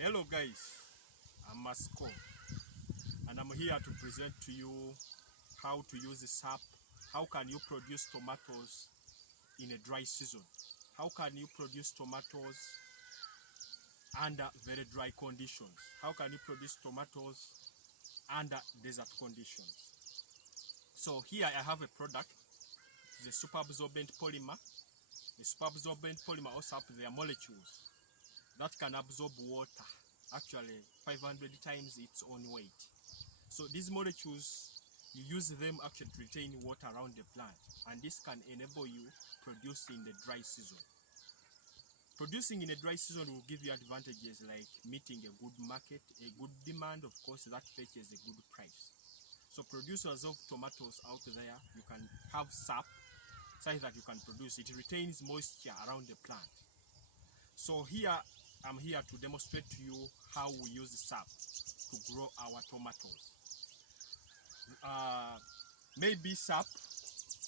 Hello guys, I'm Masco and I'm here to present to you how to use the sap. How can you produce tomatoes in a dry season? How can you produce tomatoes under very dry conditions? How can you produce tomatoes under desert conditions? So here I have a product, the super-absorbent polymer. The super-absorbent polymer also have their molecules that can absorb water, actually 500 times its own weight. So these molecules, you use them actually to retain water around the plant, and this can enable you produce in the dry season. Producing in a dry season will give you advantages like meeting a good market, a good demand, of course, that fetches a good price. So producers of tomatoes out there, you can have sap such that you can produce. It retains moisture around the plant. So here, I'm here to demonstrate to you how we use sap to grow our tomatoes. Maybe sap,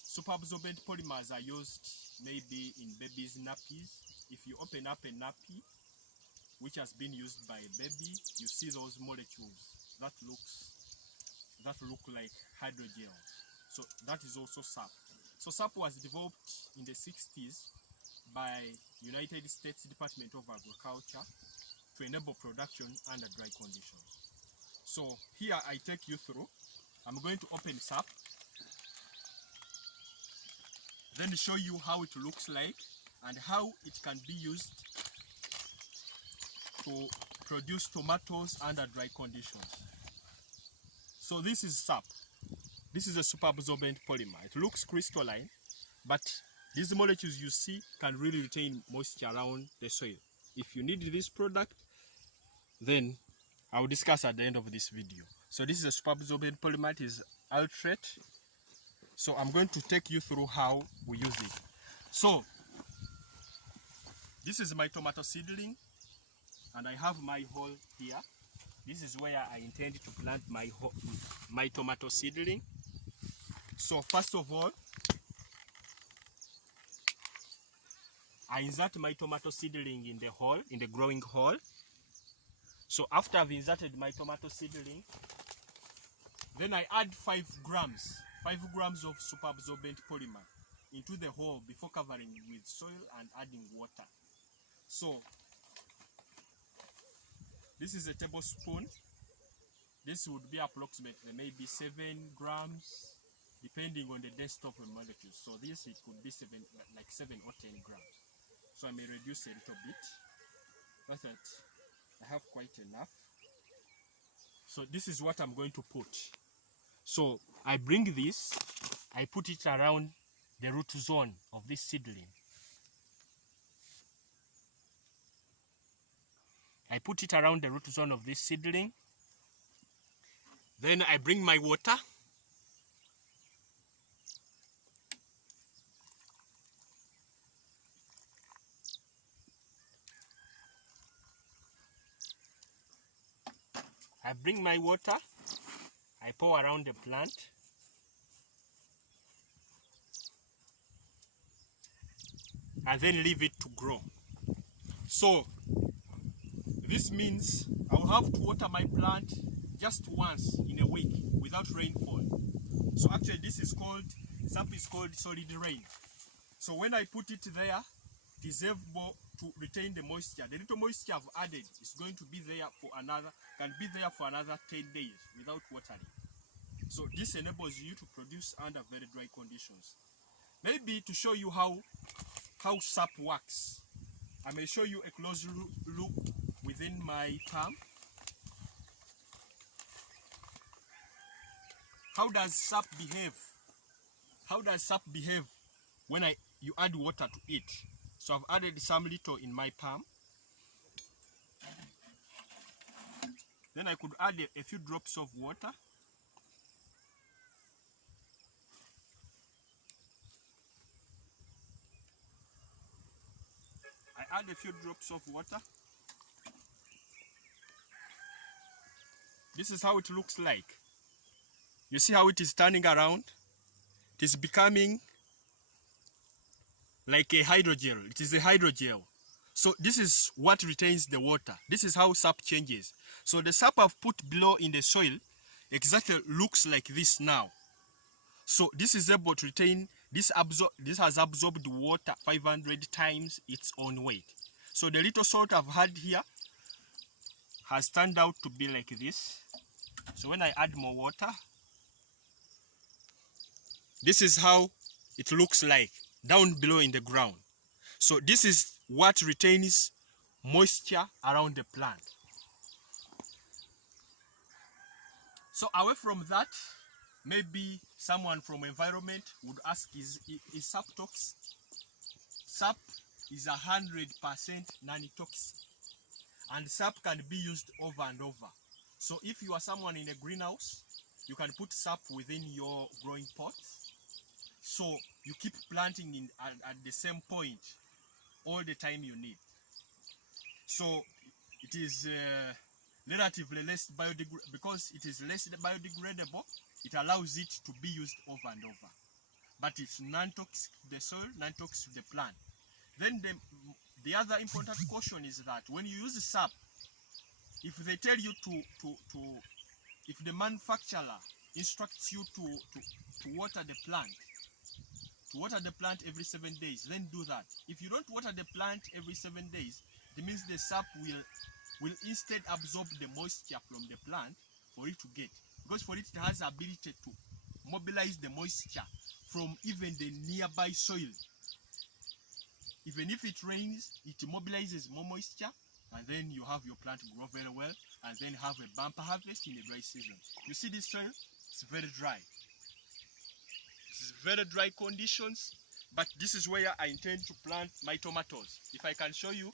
super-absorbent polymers are used maybe in babies' nappies. If you open up a nappy which has been used by a baby, you see those molecules that look like hydrogels. So that is also sap. So sap was developed in the 60s by United States Department of Agriculture to enable production under dry conditions. So here I take you through. I'm going to open sap, then show you how it looks like and how it can be used to produce tomatoes under dry conditions. So this is sap. This is a super-absorbent polymer. It looks crystalline, but these molecules you see can really retain moisture around the soil. If you need this product, then I will discuss at the end of this video. So this is a super-absorbent polymer. It is ultrate. So I'm going to take you through how we use it. So this is my tomato seedling, and I have my hole here. This is where I intend to plant my tomato seedling. So first of all, I insert my tomato seedling in the hole, in the growing hole. So after I've inserted my tomato seedling, then I add 5 grams of super-absorbent polymer into the hole before covering with soil and adding water. So this is a tablespoon. This would be approximately maybe 7 grams, depending on the density of the molecules. So this, it could be 7 or 10 grams. So I may reduce a little bit, so that I have quite enough. So this is what I'm going to put. So I bring this, I put it around the root zone of this seedling. I put it around the root zone of this seedling. Then I bring my water. I bring my water. I pour around the plant. And then leave it to grow. So this means I will have to water my plant just once in a week without rainfall. So actually sap is called solid rain. So when I put it there, it is able to retain the moisture. The little moisture I've added is going to be there for another 10 days without watering. So this enables you to produce under very dry conditions. Maybe to show you how sap works, I may show you a close look within my palm. How does sap behave? How does sap behave when you add water to it? So I've added some little in my palm. Then I could add a few drops of water. I add a few drops of water. This is how it looks like. You see how it is turning around? It is becoming like a hydrogel. It is a hydrogel. So this is what retains the water. This is how sap changes. So the sap I've put below in the soil exactly looks like this now. So this is able to retain, this has absorbed water 500 times its own weight. So the little salt I've had here has turned out to be like this. So when I add more water, this is how it looks like down below in the ground. So this is what retains moisture around the plant. So away from that, maybe someone from environment would ask, is sap toxic? Sap is 100% non-toxic, and sap can be used over and over. So if you are someone in a greenhouse, you can put sap within your growing pots. So you keep planting at the same point all the time you need. So it is relatively less biodegradable. Because it is less biodegradable, it allows it to be used over and over. But it's non-toxic to the soil, non-toxic to the plant. Then the other important caution is that when you use sap, if they tell you if the manufacturer instructs you to water the plant every 7 days, then do that. If you don't water the plant every 7 days, it means the sap will instead absorb the moisture from the plant for it to get. Because for it has the ability to mobilize the moisture from even the nearby soil. Even if it rains, it mobilizes more moisture, and then you have your plant grow very well, and then have a bumper harvest in the dry season. You see this soil? It's very dry. It's very dry conditions, but this is where I intend to plant my tomatoes. If I can show you,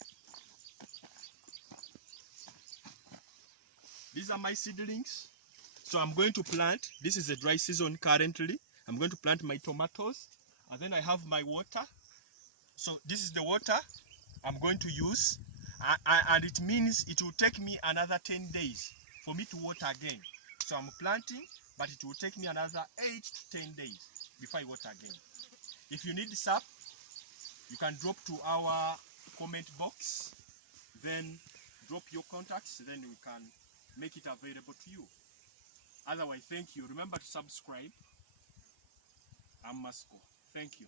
these are my seedlings. So I'm going to plant, this is the dry season currently. I'm going to plant my tomatoes, and then I have my water. So this is the water I'm going to use, and it means it will take me another 10 days for me to water again. So I'm planting, but it will take me another 8 to 10 days before I water again. If you need sap, you can drop to our comment box, then drop your contacts, then we can make it available to you. Otherwise, thank you. Remember to subscribe. I'm Masco. Thank you.